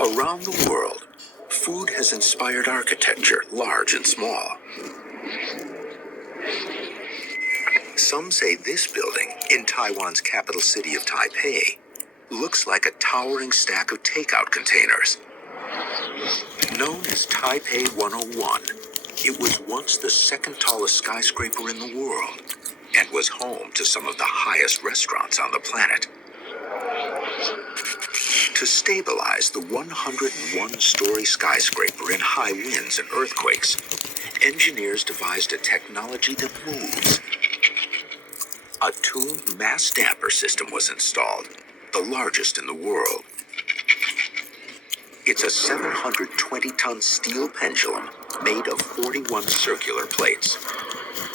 Around the world, food has inspired architecture, large and small. Some say this building, in Taiwan's capital city of Taipei, looks like a towering stack of takeout containers. Known as Taipei 101, it was once the second tallest skyscraper in the world and was home to some of the highest restaurants on the planet. To stabilize the 101-story skyscraper in high winds and earthquakes, engineers devised a technology that moves. A tuned mass damper system was installed, the largest in the world. It's a 720-ton steel pendulum made of 41 circular plates.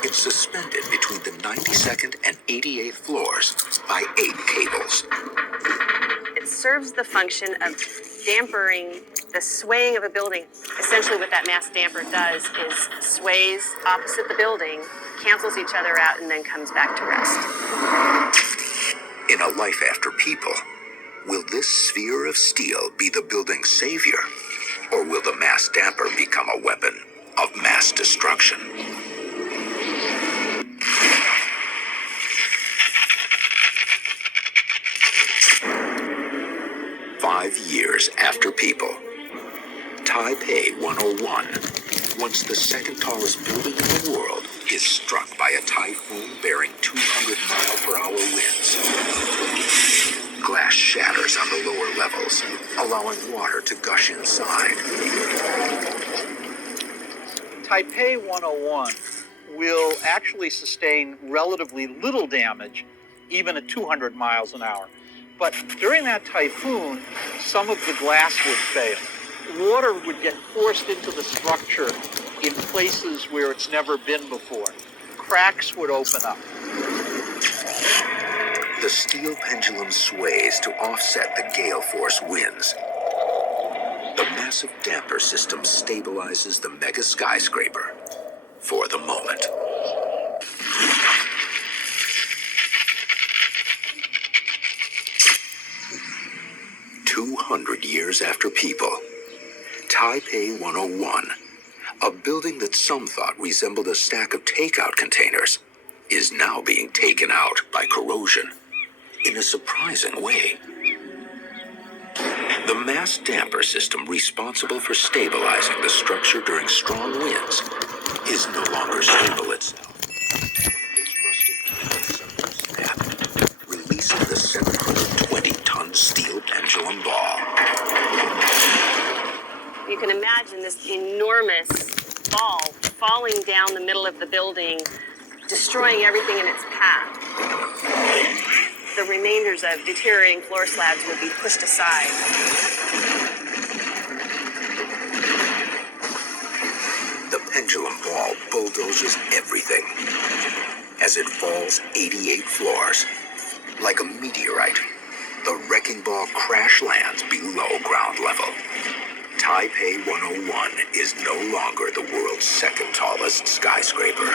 It's suspended between the 92nd and 88th floors by 8 cables. It serves the function of dampering the swaying of a building. Essentially what that mass damper does is sways opposite the building, cancels each other out, and then comes back to rest. In a life after people, will this sphere of steel be the building's savior, or will the mass damper become a weapon of mass destruction? Five years after people, Taipei 101, once the second tallest building in the world, is struck by a typhoon bearing 200-mile-per-hour winds. Glass shatters on the lower levels, allowing water to gush inside. Taipei 101 will actually sustain relatively little damage, even at 200 miles an hour. But during that typhoon, some of the glass would fail. Water would get forced into the structure in places where it's never been before. Cracks would open up. The steel pendulum sways to offset the gale force winds. The massive damper system stabilizes the mega skyscraper for the moment. Years after people, Taipei 101, a building that some thought resembled a stack of takeout containers, is now being taken out by corrosion in a surprising way. The mass damper system responsible for stabilizing the structure during strong winds is no longer stable itself. Its rusted connections snap, releasing the 720-ton steel pendulum ball. You can imagine this enormous ball falling down the middle of the building, destroying everything in its path. The remainders of deteriorating floor slabs would be pushed aside. The pendulum ball bulldozes everything as it falls 88 floors. Like a meteorite, the wrecking ball crash lands below ground level. Taipei 101 is no longer the world's second tallest skyscraper.